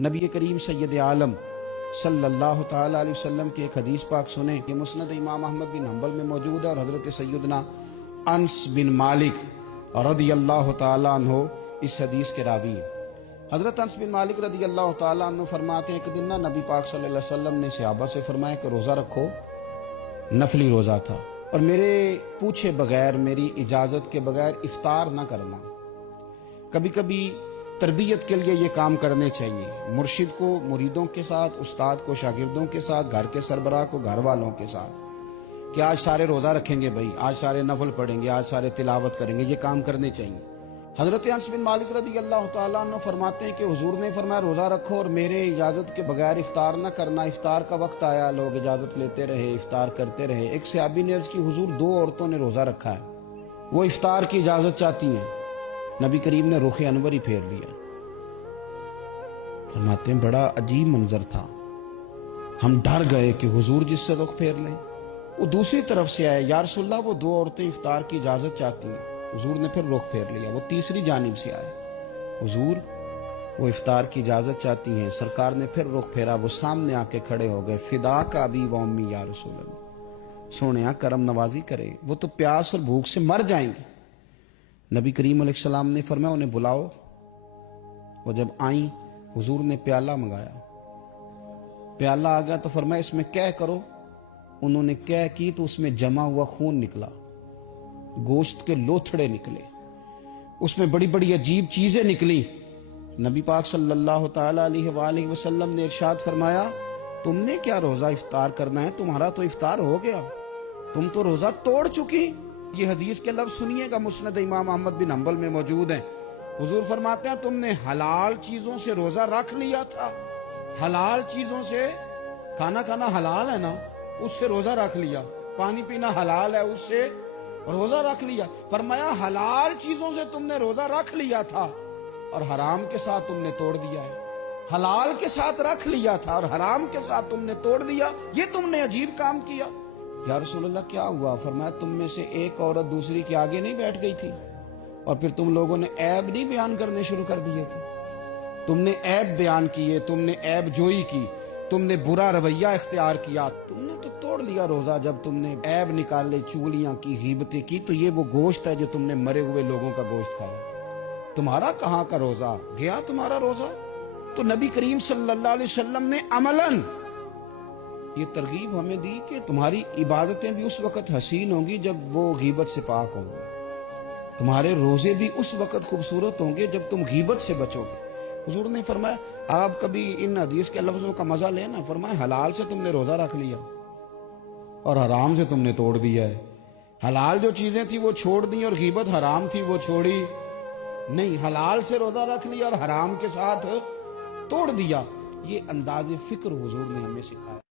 نبی کریم سید عالم صلی اللہ تعالی علیہ وسلم کی ایک حدیث پاک سنیں کہ مسند امام احمد بن حنبل میں موجود ہے اور حضرت سیدنا انس بن مالک رضی اللہ تعالی عنہ اس حدیث کے راوی ہیں۔ حضرت انس بن مالک رضی اللہ تعالی عنہ فرماتے ہیں کہ دن نبی پاک صلی اللہ علیہ وسلم نے صحابہ سے فرمایا کہ روزہ رکھو، نفلی روزہ تھا، اور میرے پوچھے بغیر، میری اجازت کے بغیر افطار نہ کرنا۔ کبھی کبھی تربیت کے لیے یہ کام کرنے چاہیے، مرشد کو مریدوں کے ساتھ، استاد کو شاگردوں کے ساتھ، گھر کے سربراہ کو گھر والوں کے ساتھ، کہ آج سارے روزہ رکھیں گے بھائی، آج سارے نفل پڑھیں گے، آج سارے تلاوت کریں گے، یہ کام کرنے چاہیے۔ حضرت انس بن مالک رضی اللہ تعالیٰ عنہ فرماتے ہیں کہ حضور نے فرمایا روزہ رکھو اور میرے اجازت کے بغیر افطار نہ کرنا۔ افطار کا وقت آیا، لوگ اجازت لیتے رہے، افطار کرتے رہے۔ ایک صحابی نے عرض کی حضور دو عورتوں نے روزہ رکھا ہے، وہ افطار کی اجازت چاہتی ہیں۔ نبی کریم نے رخ انور ہی پھیر لیا۔ فرماتے ہیں بڑا عجیب منظر تھا، ہم ڈر گئے کہ حضور جس سے رخ پھیر لیں۔ وہ دوسری طرف سے آئے، یا رسول اللہ وہ دو عورتیں افطار کی اجازت چاہتی ہیں۔ حضور نے پھر رخ پھیر لیا۔ وہ تیسری جانب سے آئے، حضور وہ افطار کی اجازت چاہتی ہیں۔ سرکار نے پھر رخ پھیرا، وہ سامنے آ کے کھڑے ہو گئے، فدا کا ابی و امی یا رسول اللہ، سونیا کرم نوازی کرے، وہ تو پیاس اور بھوک سے مر جائیں گے۔ نبی کریم علیہ السلام نے فرمایا انہیں بلاؤ۔ وہ جب آئیں، حضور نے پیالہ منگایا، پیالہ آ گیا تو فرمایا اس میں کہہ کرو۔ انہوں نے کہہ کی تو اس میں جمع ہوا خون نکلا، گوشت کے لوتھڑے نکلے، اس میں بڑی بڑی عجیب چیزیں نکلی۔ نبی پاک صلی اللہ تعالی علیہ وآلہ وسلم نے ارشاد فرمایا تم نے کیا روزہ افطار کرنا ہے، تمہارا تو افطار ہو گیا، تم تو روزہ توڑ چکی۔ یہ حدیث کے لفظ سنیے گا، مسند امام احمد بن حنبل میں موجود ہیں۔ حضور فرماتے ہیں تم نے حلال چیزوں سے روزہ رکھ لیا تھا، حلال چیزوں سے، کھانا کھانا حلال ہے نا، اس سے روزہ رکھ لیا، پانی پینا حلال ہے، اس سے روزہ رکھ لیا۔ فرمایا حلال چیزوں سے تم نے روزہ رکھ لیا تھا اور حرام کے ساتھ تم نے توڑ دیا ہے۔ حلال کے ساتھ رکھ لیا تھا اور حرام کے ساتھ تم نے توڑ دیا، یہ تم نے عجیب کام کیا۔ یا رسول اللہ کیا ہوا؟ فرمایا تم میں سے ایک عورت دوسری کے آگے نہیں بیٹھ گئی تھی اور پھر تم لوگوں نے عیب نہیں بیان کرنے شروع کر دیے تھے، تم نے عیب بیان کیے، تم نے عیب جوئی کی، تم نے برا رویہ اختیار کیا، تم نے تو توڑ لیا روزہ جب تم نے عیب نکالے، چگلیاں کی، غیبتیں کی۔ تو یہ وہ گوشت ہے جو تم نے مرے ہوئے لوگوں کا گوشت کھایا، تمہارا کہاں کا روزہ گیا تمہارا روزہ۔ تو نبی کریم صلی اللہ علیہ وسلم نے عملاً یہ ترغیب ہمیں دی کہ تمہاری عبادتیں بھی اس وقت حسین ہوں گی جب وہ غیبت سے پاک ہوں گے، تمہارے روزے بھی اس وقت خوبصورت ہوں گے جب تم غیبت سے بچو گے۔ حضور نے فرمایا آپ کبھی ان حدیث کے لفظوں کا مزہ لینا، فرمایا حلال سے تم نے روزہ رکھ لیا اور حرام سے تم نے توڑ دیا ہے۔ حلال جو چیزیں تھی وہ چھوڑ دی اور غیبت حرام تھی وہ چھوڑی نہیں، حلال سے روزہ رکھ لیا اور حرام کے ساتھ توڑ دیا۔ یہ انداز فکر حضور نے ہمیں سکھایا۔